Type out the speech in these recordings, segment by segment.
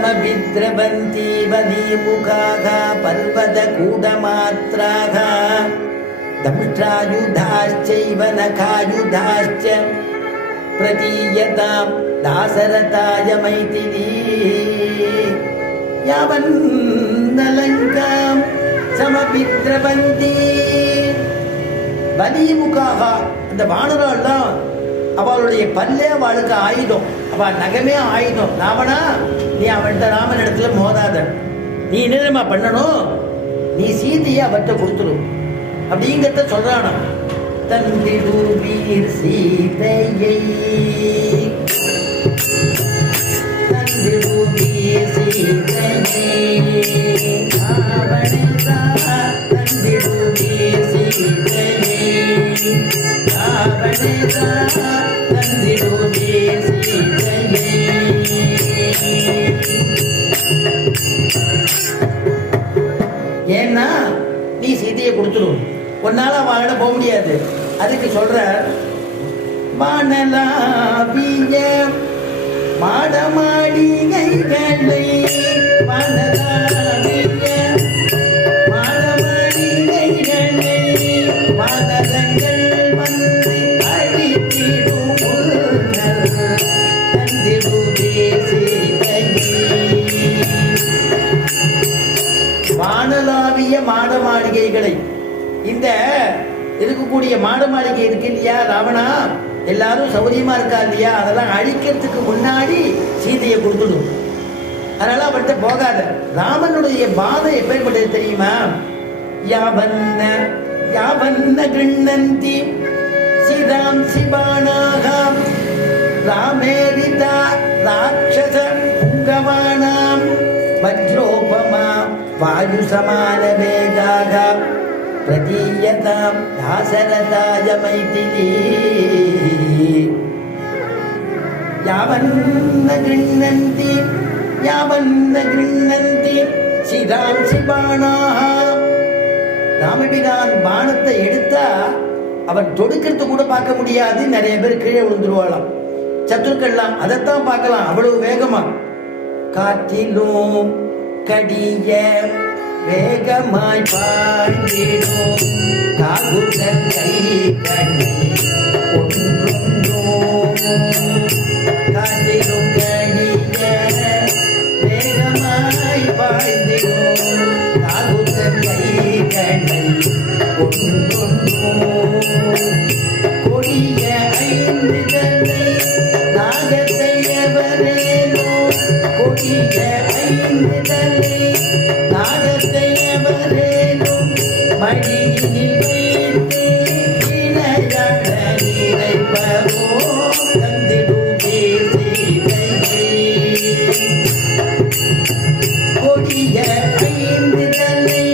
समभिद्रवन्ति वनीमुखाः पर्वतकूटमात्राः दंष्ट्रायुधाश्चैव नखायुधाश्च प्रतीयतां दासरथाय मैथिली यावन्नलङ्कां समभिद्रवन्ति வலிமுகாக அந்த வானரெல்லாம் அவளுடைய பல்லே அவளுக்கு ஆயுதம், அவள் நகமே ஆயுதம். ராவணா, நீ அவன்கிட்ட ராமன் இடத்துல மோதாத, நீ என்ன பண்ணணும், நீ சீதையை அவர்கிட்ட கொடுத்துடும் அப்படிங்கிறத சொல்றானோ. தந்திடு வீர் சீதையை, தந்திடு வீர் சீதையை, தந்திடு வீர் சீதையை, ஏன்னா நீ சீதையை கொடுத்துடும், ஒன்னால வாழ போக முடியாது. அதுக்கு சொல்ற வானலாவிய மாடமாளிகைகளை, வானலாவிய மாடமாளிகைகளை வானரங்கள் வந்து அழித்திடும் தந்திடுவே சீதையை. வானலாவிய மாட மாளிகைகளை, இந்த இருக்கக்கூடிய மாட மாளிகை இருக்கு இல்லையா ராவணா, எல்லாரும் சௌரியமா இருக்கா இல்லையா, அதெல்லாம் அழிக்கிறதுக்கு முன்னாடி சீதையை கொடுத்துடும். அதனால அவர்கிட்ட போகாத. ராமனுடைய பாதை எப்பேற்பட்டது தெரியுமா? யாவன்ன யாவன்ன கிருண்ணந்தி சீதாம் சிவானாகாம் ராமேரிதா ராட்சச புங்கவானாம் வஜ்ரோபமா வாயு சமான வேகாக பிரதீயதாம் தாசரதாய மைதிலி யாவன்ன கிருண்ணந்தி யாவன்ன கிருண்ணந்தி சீதாம் சிவானாகாம். ராமபிரான் பானத்தை எடுத்தா அவன் தொடுக்கிறது கூட பார்க்க முடியாது, நிறைய பேர் கீழே விழுந்துருவாளாம், சத்துருக்கள்லாம் அதைத்தான் பார்க்கலாம், அவ்வளவு வேகமா. காற்றிலும் கடிய வேகமாய் பாய்ந்திடும் காகுதன் கை கண்ணி ஒன்றொன்றோ. காற்றிலும் கடிய வேகமாய் பாய்ந்திடும் காகுதன் கை கண்ணை ஒன்றொன்றோ. கொடிய ஐந்து தலை நாகத்தை எவரேனோ, கொடிய ஐந்து தலை நாகத்தை எவரேனும் மடியினில் வைத்து இணையாட நினைப்பவோ தந்திடுவே சீதையை. கொடிய ஐந்து தலை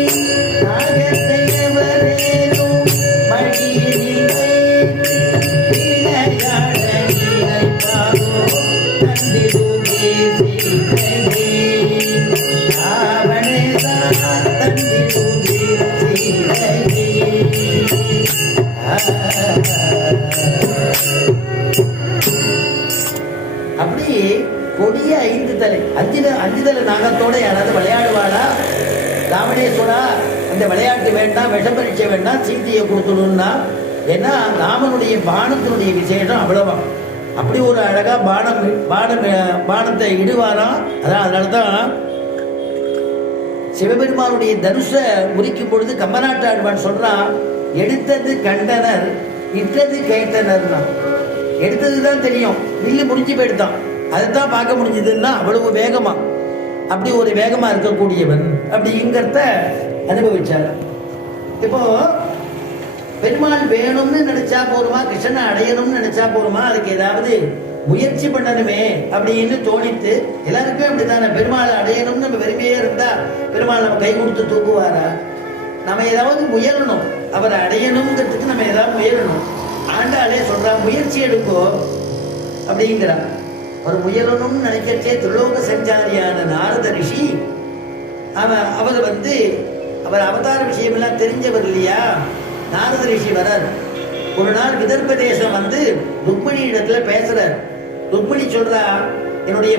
நாகத்தை எவரேனும் மடியினில் வைத்து இணையாட நினைப்பவோ தந்திடுவே சீதையை. அப்படி கொடிய ஐந்து தலை அஞ்சு தலை நாகத்தோட யாராவது விளையாடுவாளா? ராமணேஸ்வரா, அந்த விளையாட்டு வேண்டாம், விஷ பரீட்சை வேண்டாம், சீத்தையை கொடுத்துடும்னா. ஏன்னா ராமனுடைய பானத்தினுடைய விசேஷம் அவ்வளவா. அப்படி ஒரு அழகா பானத்தை இடுவாராம். அதான் அதனாலதான் சிவபெருமானுடைய தனுஷ உரிக்கும் பொழுது கம்பநாட்டாழ்வான் சொல்றான், எடுத்தது கண்டனர் இட்டது கேட்டனர். எடுத்ததுதான் தெரியும், வில்லு முடிஞ்சு போயிடுதான், அதைத்தான் பார்க்க முடிஞ்சதுன்னா அவ்வளவு வேகமா, அப்படி ஒரு வேகமா இருக்கக்கூடியவன் அப்படிங்கிறத அனுபவிச்சார். இப்போ பெருமாள் வேணும்னு நினைச்சா போருமா, கிருஷ்ணனை அடையணும்னு நினைச்சா போருமா, அதுக்கு ஏதாவது முயற்சி பண்ணணுமே அப்படின்னு தோணித்து. எல்லாருக்கும் அப்படித்தானே, பெருமாளை அடையணும்னு நம்ம விரும்பியே இருந்தா பெருமாள் நம்ம கை கொடுத்து தூக்குவாரா? நம்ம ஏதாவது முயலணும், அவரை அடையணுங்கிறதுக்கு நம்ம ஏதாவது முயலணும். ஆண்டாளே சொல்றா, முயற்சி எடுக்கோ அப்படிங்கிறா. அவர் முயலணும்னு நினைக்கிறச்சே திருலோக சஞ்சாரியான நாரத ரிஷி அவர் அவர் அவதார விஷயமெல்லாம் தெரிஞ்சவர் இல்லையா. நாரத ரிஷி வரார். ஒரு நாள் விதர்ப்ப தேசம் ருக்மிணி இடத்துல பேசுறார். ருக்மிணி சொல்றா, என்னுடைய